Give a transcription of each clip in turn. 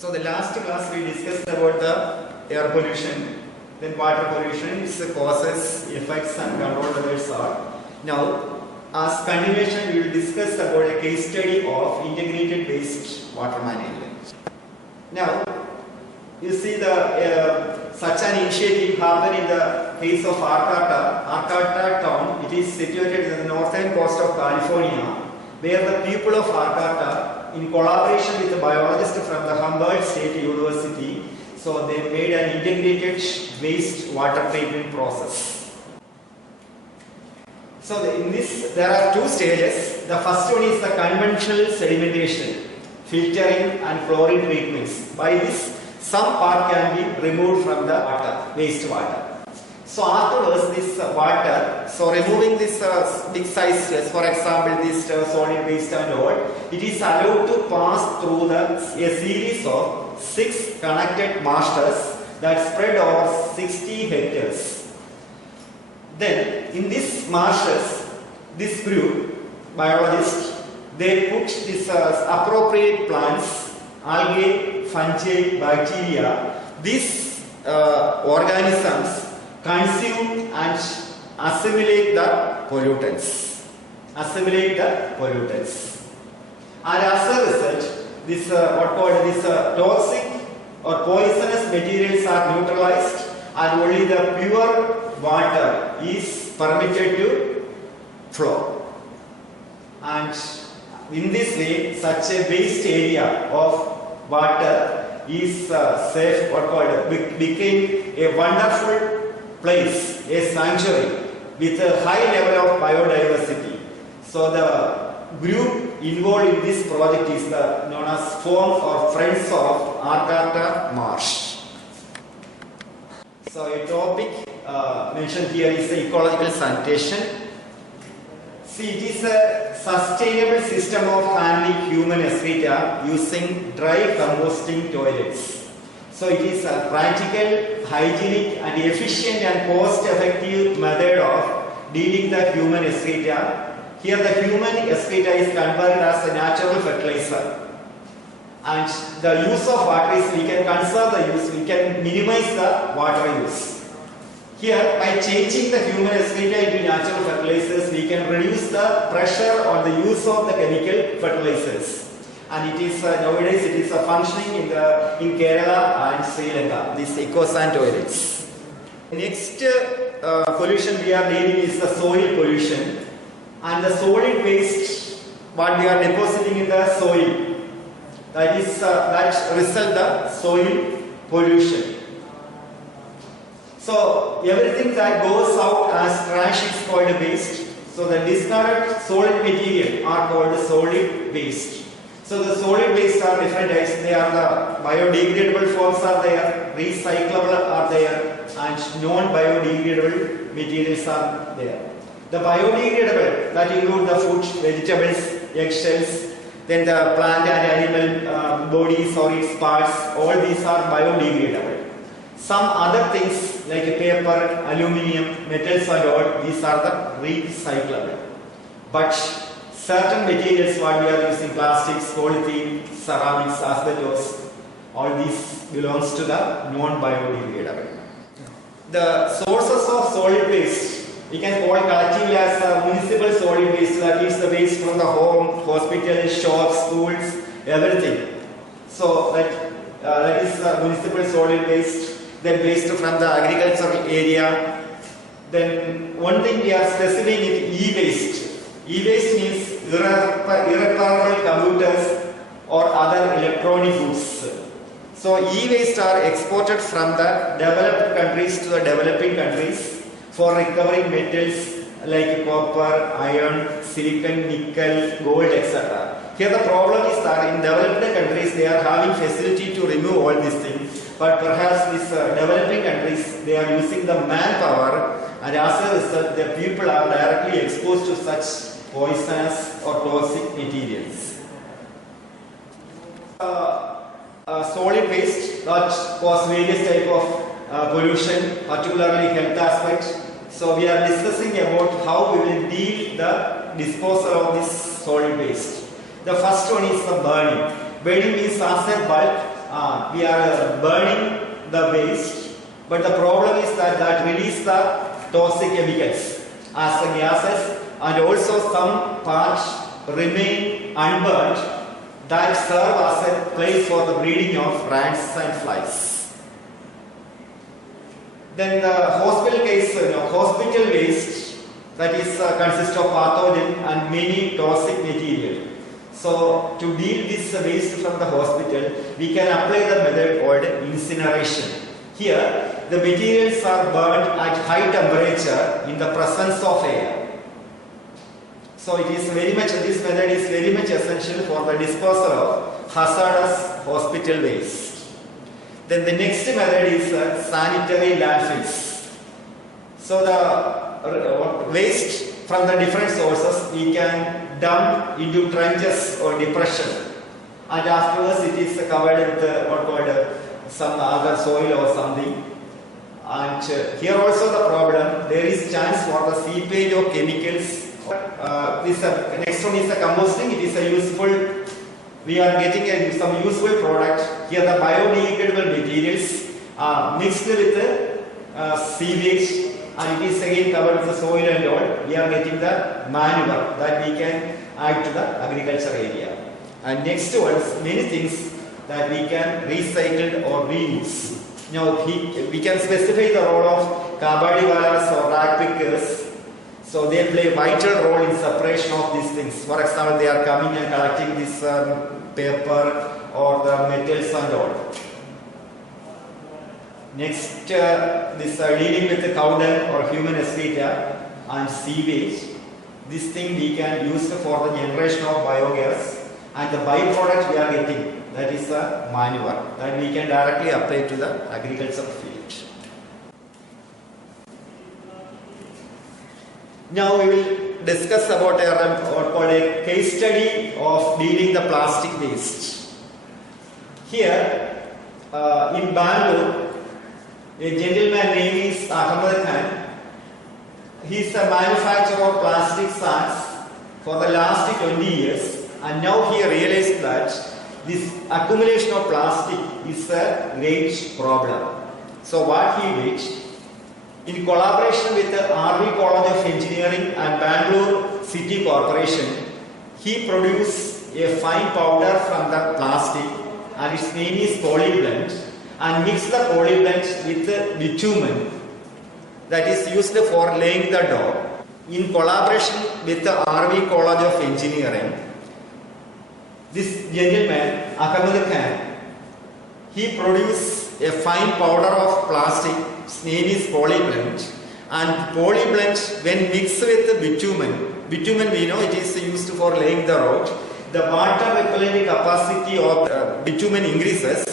So the last class we discussed about the air pollution, then water pollution, its causes, effects and control methods are. Now, as continuation we will discuss about a case study of integrated waste water management. Now, you see the such an initiative happened in the case of Arcata town. It is situated in the northern coast of California, where the people of Arcata, in collaboration with a biologist from the Humboldt State University, so they made an integrated waste water treatment process. So in this there are two stages. The first one is the conventional sedimentation, filtering and chlorine treatments. By this, some part can be removed from the water, waste water. So afterwards this water, so removing this big size, for example this solid waste and all, it is allowed to pass through a series of 6 connected marshes that spread over 60 hectares. Then in these marshes, this group, biologists, they put this appropriate plants, algae, fungi, bacteria. These organisms consume and assimilate the pollutants. And as a result, this toxic or poisonous materials are neutralized, and only the pure water is permitted to flow. And in this way, such a waste area of water is safe, became a wonderful place, a sanctuary with a high level of biodiversity. So the group involved in this project is known as Form or Friends of Arcata Marsh. So a topic mentioned here is ecological sanitation. See, it is a sustainable system of handling human excreta using dry composting toilets. So it is a practical, hygienic and efficient and cost-effective method of dealing the human excreta. Here the human excreta is converted as a natural fertilizer. And the use of water is, we can conserve the use, we can minimize the water use. Here, by changing the human excreta into natural fertilizers, we can reduce the pressure on the use of the chemical fertilizers. And it is nowadays it is functioning in Kerala and Sri Lanka, these eco-sand toilets. Next pollution we are dealing is the soil pollution, and the solid waste what we are depositing in the soil, that is that result the soil pollution. So everything that goes out as trash is called waste. So the discarded solid material are called solid waste. So the solid waste are different types. They are the biodegradable forms are there, recyclable are there, and non-biodegradable materials are there. The biodegradable, that include the food, vegetables, eggshells, then the plant and animal bodies or its parts, all these are biodegradable. Some other things like paper, aluminium, metals and all, these are the recyclable. But certain materials what we are using, plastics, polythene, ceramics, asbestos, all these belongs to the non-biodegradable. The sources of solid waste, we can call collectively as municipal solid waste, that is the waste from the home, hospital, shops, schools, everything. So that is municipal solid waste. Then waste from the agricultural area. Then one thing we are specifying is e-waste. E-waste means irreparable computers or other electronic goods. So e-waste are exported from the developed countries to the developing countries for recovering metals like copper, iron, silicon, nickel, gold, etc. Here the problem is that in developed countries they are having facility to remove all these things, but perhaps these developing countries they are using the manpower, and as a result the people are directly exposed to such poisonous or toxic materials. Solid waste that cause various type of pollution, particularly health aspect. So we are discussing about how we will deal the disposal of this solid waste. The first one is the burning. Burning means as a bulk we are burning the waste, but the problem is that release the toxic chemicals as the gases, and also some parts remain unburned that serve as a place for the breeding of rats and flies. Then the hospital case, hospital waste, that is consists of pathogen and many toxic material. So to deal this waste from the hospital, we can apply the method called incineration. Here, the materials are burned at high temperature in the presence of air. So it is very much, this method is very much essential for the disposal of hazardous hospital waste. Then the next method is sanitary landfills. So the waste from the different sources we can dump into trenches or depression, and afterwards it is covered with what called some other soil or something. And here also the problem, there is chance for the seepage of chemicals. Next one is the composting. It is a useful, we are getting some useful product. Here the biodegradable materials are mixed with sewage, and it is again covered with the soil and all. We are getting the manure that we can add to the agriculture area. And next ones, many things that we can recycle or reuse. Now we can specify the role of carbodyvirus or rag pickers. So they play a vital role in separation of these things. For example, they are coming and collecting this paper or the metals and all. Next, this dealing with the cow dung or human excreta and sewage. This thing we can use for the generation of biogas, and the byproduct we are getting, that is a manure that we can directly apply to the agricultural field. Now we will discuss about what called a case study of dealing the plastic waste. Here in Bangalore, a gentleman named is Ahmed Khan. He is a manufacturer of plastic sacks for the last 20 years, and now he realized that this accumulation of plastic is a great problem. So what he did, in collaboration with the RV College of Engineering and Bangalore City Corporation, he produced a fine powder from the plastic, and its name is polyblend, and mixed the polyblend with the bitumen that is used for laying the dough. In collaboration with the RV College of Engineering, this gentleman, Ahmed Khan, he produced a fine powder of plastic. Its name is polyblend, and polyblend, when mixed with the bitumen we know it is used for laying the road, the water repellent capacity of bitumen increases,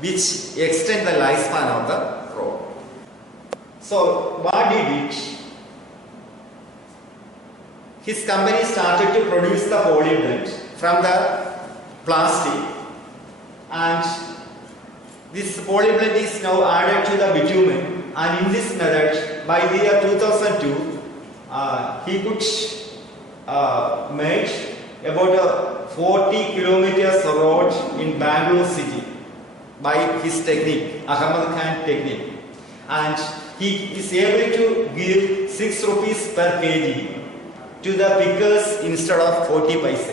which extend the lifespan of the road. So what he did, his company started to produce the polyblend from the plastic, and this polyblend is now added to the bitumen. And in this method, by the year 2002, he could make about a 40 kilometers road in Bangalore city by his technique, Ahmed Khan technique. And he is able to give 6 rupees per kg to the pickers instead of 40 paise.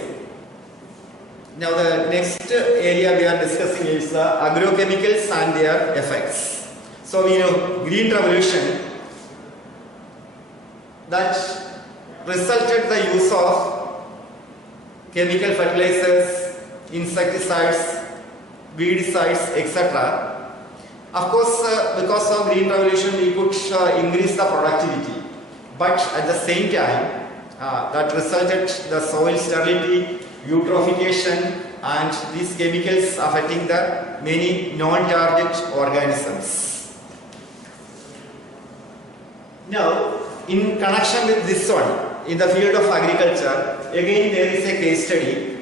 Now the next area we are discussing is agrochemicals and their effects. So we know green revolution that resulted the use of chemical fertilizers, insecticides, weedicides, etc. Of course, because of green revolution we could increase the productivity, but at the same time that resulted the soil sterility, eutrophication, and these chemicals affecting the many non-target organisms. Now, in connection with this one, in the field of agriculture, again there is a case study.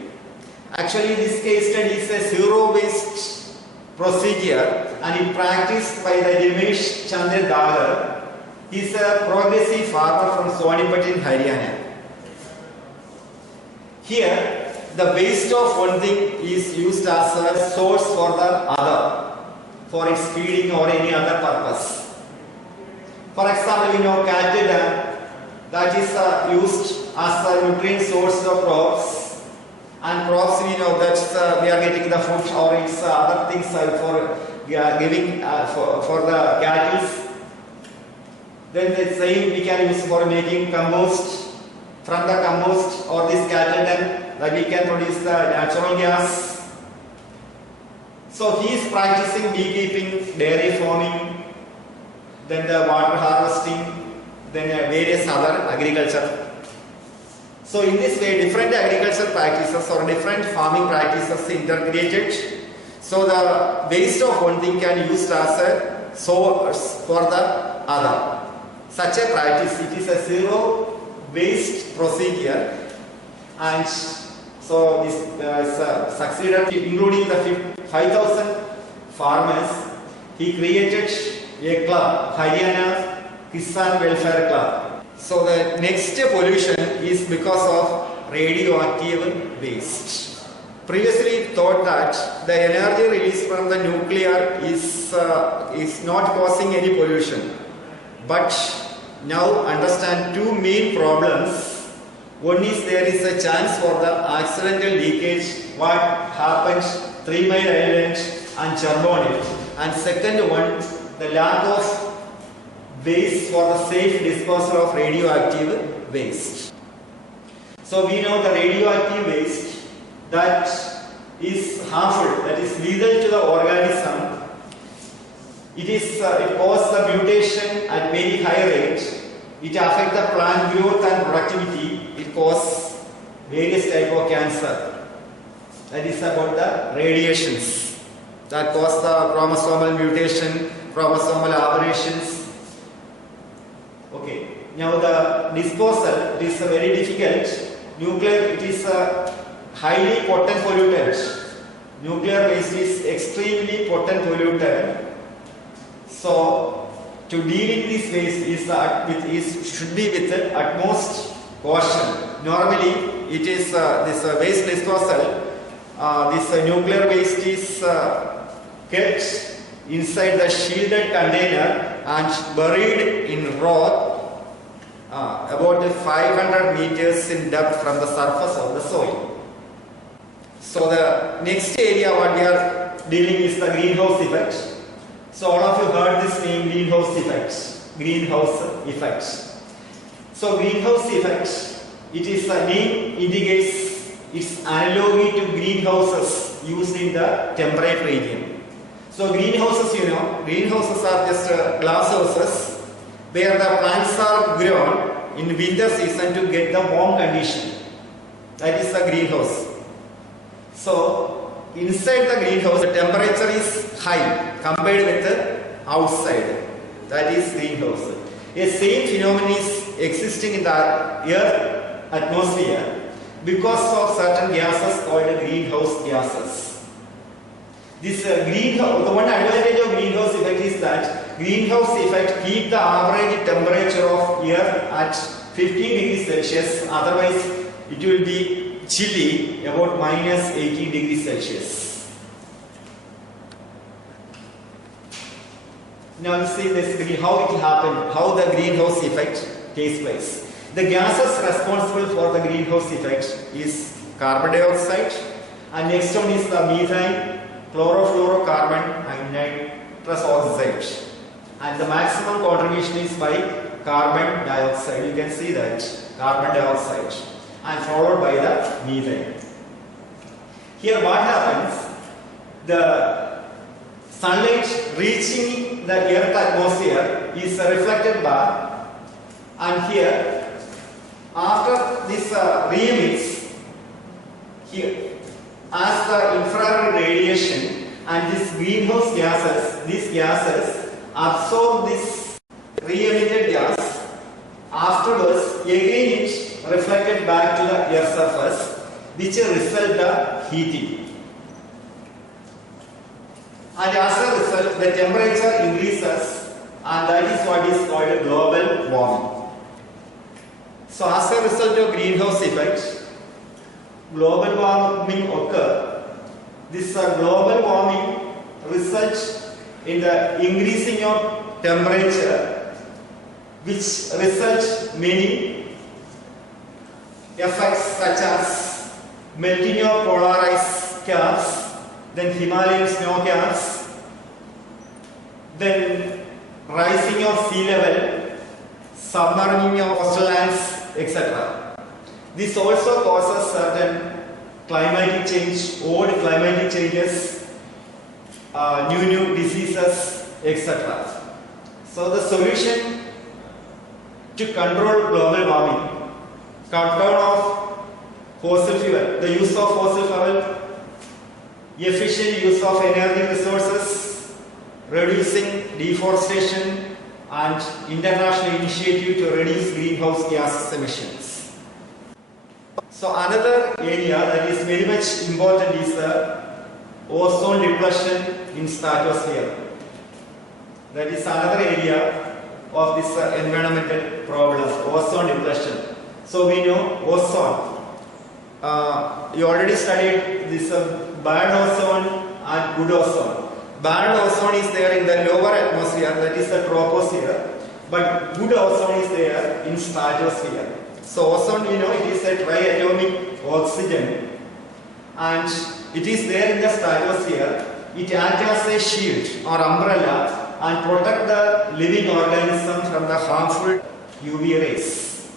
Actually, this case study is a zero waste procedure, and it practiced by the Ramesh Chandra Dagar. He is a progressive farmer from Sonipat in Haryana. Here, the waste of one thing is used as a source for the other, for its feeding or any other purpose. For example, we know cattle dung, that is used as a nutrient source of crops, and crops we know that we are getting the food or it's other things for giving for the cattle. Then the same we can use for making compost. From the compost or this cattle dung that we can produce the natural gas. So he is practicing beekeeping, dairy farming, then the water harvesting, then various other agriculture. So in this way different agriculture practices or different farming practices integrated. So the waste of one thing can be used as a source for the other. Such a practice, it is a zero waste procedure, and so this succeeded, including the 5,000 farmers. He created a club, Haryana Kisan Welfare Club. So the next pollution is because of radioactive waste. Previously thought that the energy released from the nuclear is not causing any pollution, but now understand two main problems. One is there is a chance for the accidental leakage, what happened 3 Mile Island and Chernobyl, and second one, the lack of waste for the safe disposal of radioactive waste. So we know the radioactive waste that is harmful, that is lethal to the organism. It causes the mutation at very high rate. It affects the plant growth and productivity. It causes various type of cancer. That is about the radiations that cause the chromosomal mutation, chromosomal aberrations. Okay. Now the disposal is very difficult. Nuclear, it is a highly potent pollutant. Nuclear waste is extremely potent pollutant. So, to deal in this waste should be with the utmost caution. Normally, it is this waste disposal. This nuclear waste is kept inside the shielded container and buried in rock about 500 meters in depth from the surface of the soil. So, the next area what we are dealing is the greenhouse effect. So all of you heard this name, greenhouse effect. Greenhouse effect. So greenhouse effect, it is a name indicates its analogy to greenhouses used in the temperate region. So greenhouses, you know, greenhouses are just glass houses where the plants are grown in winter season to get the warm condition. That is the greenhouse. So inside the greenhouse, the temperature is high compared with the outside. That is greenhouse. A same phenomenon is existing in the Earth atmosphere because of certain gases called greenhouse gases. This greenhouse, the one advantage of greenhouse effect is that greenhouse effect keep the average temperature of Earth at 15 degrees Celsius. Otherwise, it will be chilly, about minus 18 degrees Celsius. Now you see basically how it happened, how the greenhouse effect takes place. The gases responsible for the greenhouse effect is carbon dioxide, and next one is the methane, chlorofluorocarbon and nitrous oxide. And the maximum contribution is by carbon dioxide. You can see that, carbon dioxide, and followed by the methane. Here what happens, the sunlight reaching the earth atmosphere is reflected back, and here after this re-emits, here as the infrared radiation and these greenhouse gases, these gases absorb this re-emitted gas. Afterwards, again it reflected back to the earth surface, which result the heating. And as a result, the temperature increases, and that is what is called global warming. So as a result of greenhouse effect, global warming occur, this global warming results in the increasing of temperature, which results many effects such as melting of polar ice caps, then Himalayan snow caps, then rising of sea level, submerging of coastal lands, etc. This also causes certain climatic change, old climatic changes, new diseases, etc. So the solution to control global warming, cut down of fossil fuel, the use of fossil fuel, efficient use of energy resources, reducing deforestation, and international initiative to reduce greenhouse gas emissions. So another area that is very much important is the ozone depletion in stratosphere. That is another area of this environmental problem, ozone depletion. So we know ozone. You already studied this bad ozone and good ozone. Bad ozone is there in the lower atmosphere, that is the troposphere, but good ozone is there in stratosphere. So ozone, we know, it is a triatomic oxygen, and it is there in the stratosphere. It acts as a shield or umbrella and protect the living organism from the harmful UV rays.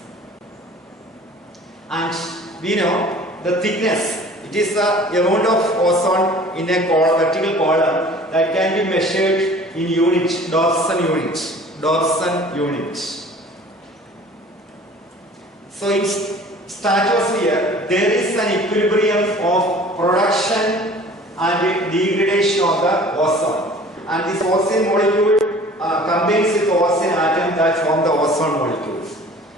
And we know the thickness. It is the amount of ozone in a vertical column that can be measured in units, Dobson units. So in stratosphere, there is an equilibrium of production and degradation of the ozone. And this ozone molecule combines with oxygen atom that form the ozone molecule.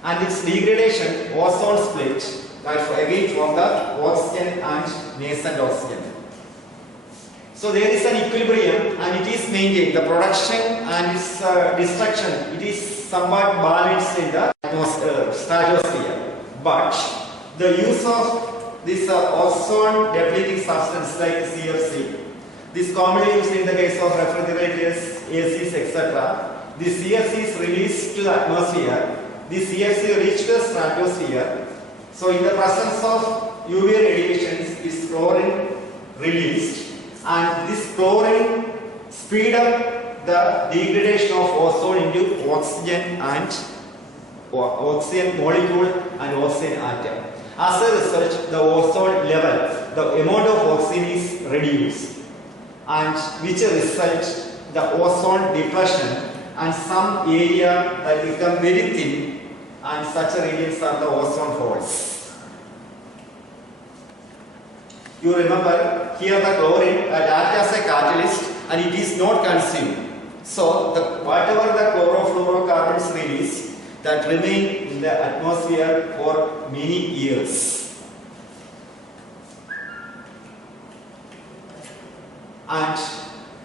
And its degradation, ozone split, that again form the oxygen and nascent oxygen. So there is an equilibrium and it is maintained. The production and its destruction, it is somewhat balanced in the stratosphere. But the use of this ozone depleting substance like CFC, this commonly used in the case of refrigerators, ACs, etc. This CFC is released to the atmosphere. This CFC reaches the stratosphere. So in the presence of UV radiations, this chlorine released, and this chlorine speed up the degradation of ozone into oxygen and oxygen molecule and oxygen atom. As a result, the ozone level, the amount of oxygen is reduced, and which result the ozone depletion and some area that become very thin, and such regions are the ozone holes. You remember here the chlorine that acts as a catalyst and it is not consumed. So whatever the chlorofluorocarbons release, that remain in the atmosphere for many years. And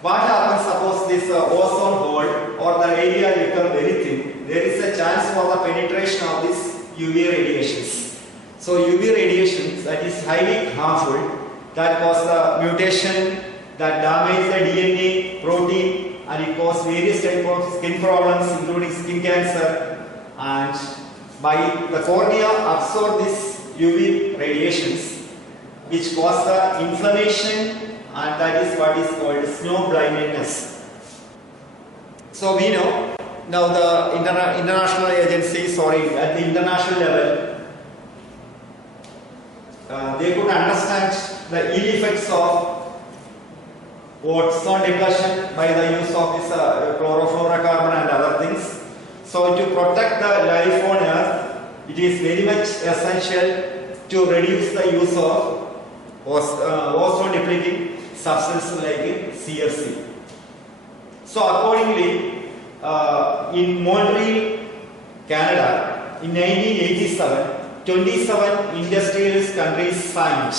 what happens, suppose this ozone hole or the area become very thin, there is a chance for the penetration of this UV radiations. So UV radiations that is highly harmful, that cause the mutation, that damage the DNA, protein, and it causes various types of skin problems including skin cancer, and by the cornea absorb this UV radiations which cause the inflammation, and that is what is called snow blindness. So we know now the international agencies, at the international level, they could understand the ill effects of ozone depletion by the use of this chlorofluorocarbon and other things. So to protect the life on Earth, it is very much essential to reduce the use of ozone depleting substances like CFC. So accordingly, in Montreal, Canada, in 1987, 27 industrialist countries signed.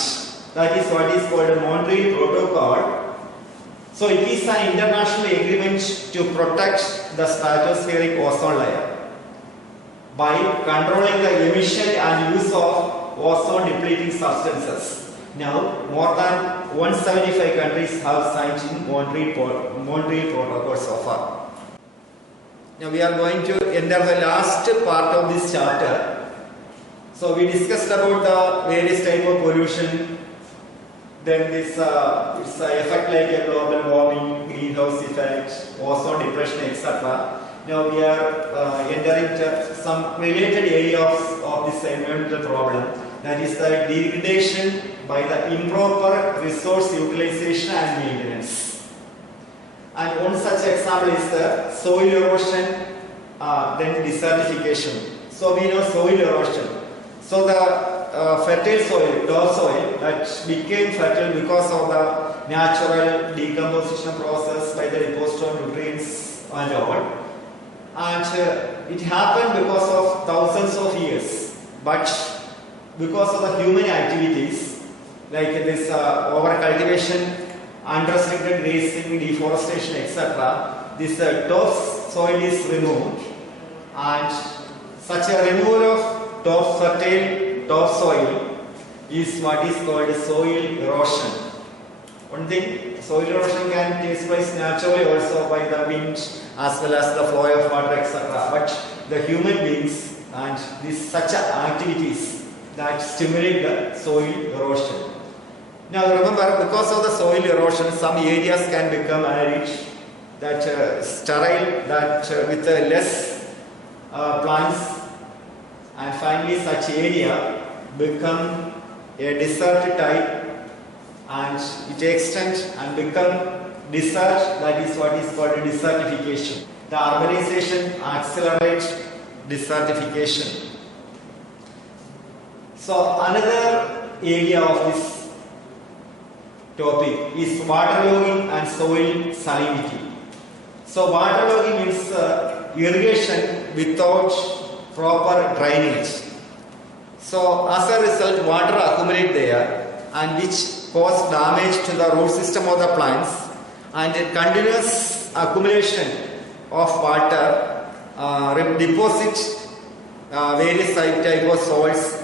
That is what is called a Montreal Protocol. So it is an international agreement to protect the stratospheric ozone layer by controlling the emission and use of ozone depleting substances. Now, more than 175 countries have signed in Montreal Protocol so far. Now, we are going to enter the last part of this chapter. So, we discussed about the various type of pollution. Then this its effect like a global warming, greenhouse effect, ozone depression, etc. Now we are entering into some related areas of this environmental problem. That is the degradation by the improper resource utilization and maintenance. And one such example is the soil erosion, then desertification. So we know soil erosion. So the fertile soil, topsoil, that became fertile because of the natural decomposition process by the deposit of nutrients and all. And it happened because of thousands of years. But because of the human activities, like this over-cultivation, unrestricted grazing, deforestation, etc., this topsoil is removed. And such a removal of fertile topsoil is what is called soil erosion. One thing, soil erosion can take place naturally also by the wind as well as the flow of water, etc. But the human beings and such activities that stimulate the soil erosion. Now remember, because of the soil erosion, some areas can become arid, that sterile, that with less plants. And finally such area become a desert type and it extends and become desert, that is what is called desertification. The urbanization accelerates desertification. So another area of this topic is waterlogging and soil salinity. So waterlogging means irrigation without proper drainage. So as a result, water accumulate there and which cause damage to the root system of the plants, and a continuous accumulation of water deposit various type of salts,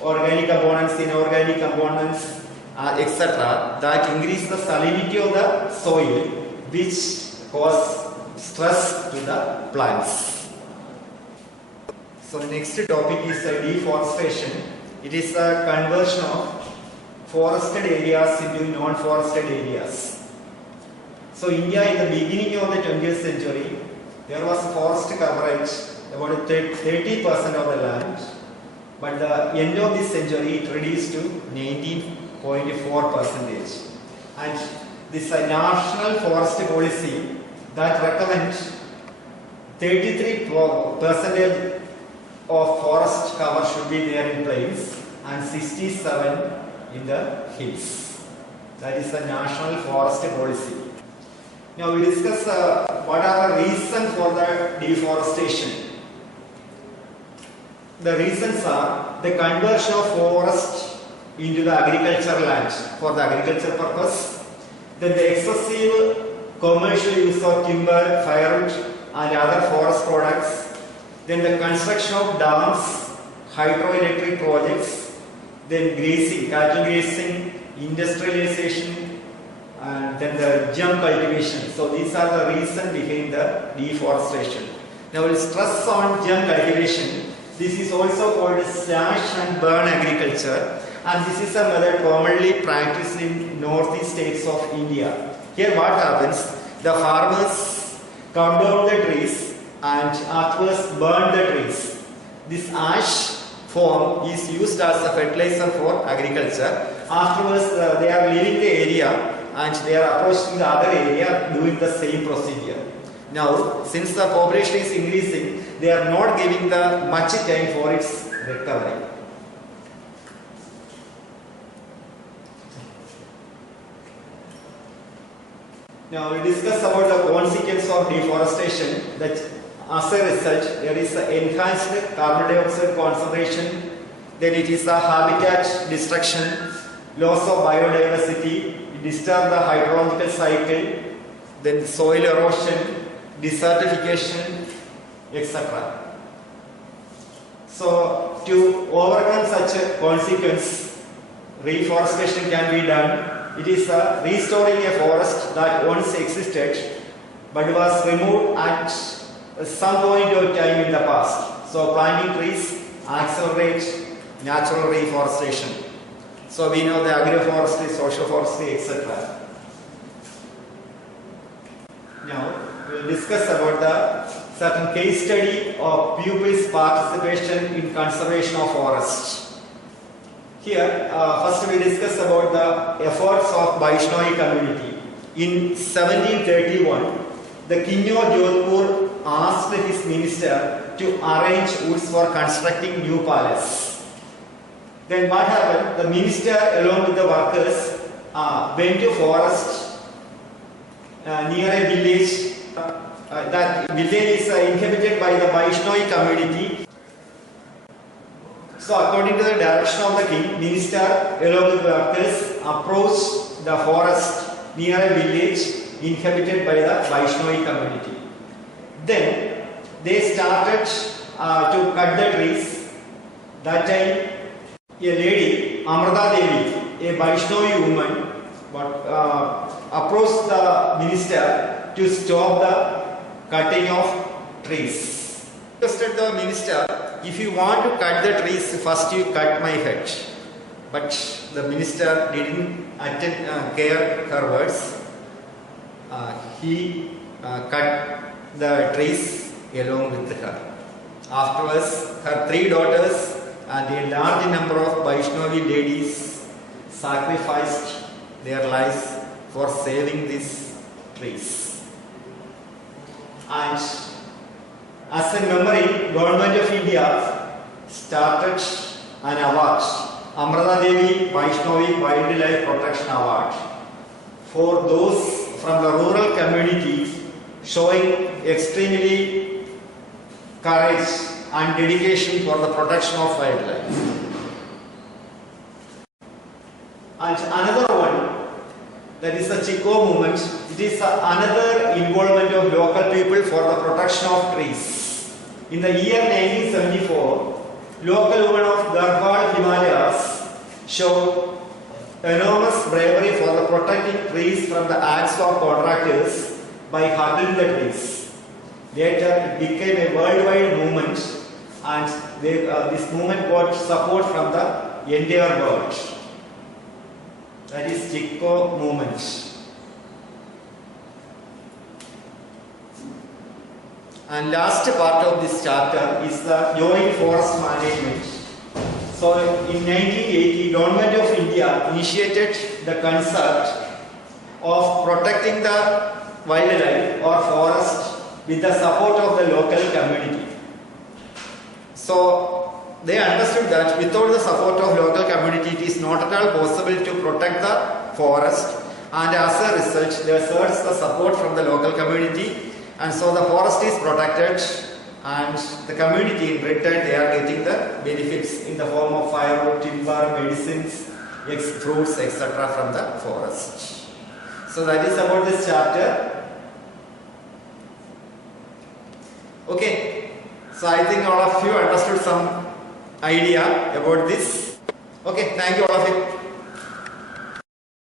organic components, inorganic components, etc. that increase the salinity of the soil, which cause stress to the plants. So the next topic is deforestation. It is a conversion of forested areas into non-forested areas. So India in the beginning of the 20th century, there was forest coverage about 30% of the land. But the end of this century it reduced to 19.4%. And this national forest policy that recommends 33% of forest cover should be there in plains and 67 in the hills. That is the national forest policy. Now we discuss what are the reasons for the deforestation. The reasons are the conversion of forest into the agricultural land for the agriculture purpose, then the excessive commercial use of timber, firewood and other forest products, then the construction of dams, hydroelectric projects, then grazing, cattle grazing, industrialization, and then the gem cultivation. So these are the reasons behind the deforestation. Now we'll stress on gem cultivation. This is also called slash and burn agriculture, and this is a method commonly practiced in northeast states of India. Here what happens? The farmers cut down the trees and afterwards burn the trees. This ash form is used as a fertilizer for agriculture. Afterwards they are leaving the area and they are approaching the other area doing the same procedure. Now since the population is increasing, they are not giving the much time for its recovery. Now we discuss about the consequence of deforestation, that as a result there is enhanced carbon dioxide concentration, then it is a habitat destruction, loss of biodiversity, it disturbs the hydrological cycle, then soil erosion, desertification, etc. So to overcome such a consequence, reforestation can be done. It is restoring a forest that once existed but was removed at some point of time in the past. So planting trees accelerate natural reforestation. So we know the agroforestry, social forestry, etc. Now we will discuss about the certain case study of pupils' participation in conservation of forests. Here, first we discuss about the efforts of Vaishnavi community. In 1731, the King of Jodhpur asked his minister to arrange woods for constructing new palace. Then what happened? The minister along with the workers went to forest near a village. That village is inhabited by the Vaishnavi community. So according to the direction of the king, minister along with workers approached the forest near a village inhabited by the Vaishnavi community. Then they started to cut the trees. That time a lady, Amrita Devi, a Vaishnavi woman, approached the minister to stop the cutting of trees. Requested the minister, if you want to cut the trees, first you cut my head. But the minister didn't care her words. He cut the trees along with her. Afterwards, her 3 daughters and a large number of Vaishnavi ladies sacrificed their lives for saving these trees. And as a memory, Government of India started an award, Amrita Devi Vaishnavi Wildlife Protection Award, for those from the rural community showing extremely courage and dedication for the protection of wildlife. And another one, that is the Chico movement. It is another involvement of local people for the protection of trees. In the year 1974, local women of Garhwal Himalayas showed enormous bravery for the protecting trees from the acts of contractors by hugging the trees. Later, it became a worldwide movement, and this movement got support from the entire world. That is Chico movement. And last part of this chapter is the joint forest management. So in 1980, Government of India initiated the concept of protecting the wildlife or forest with the support of the local community. So they understood that without the support of local community, it is not at all possible to protect the forest, and as a result, they search the support from the local community, and so the forest is protected, and the community in return they are getting the benefits in the form of firewood, timber, medicines, fruits, etc. from the forest. So that is about this chapter. Okay, so I think all of you understood some idea about this. Okay, thank you all of you.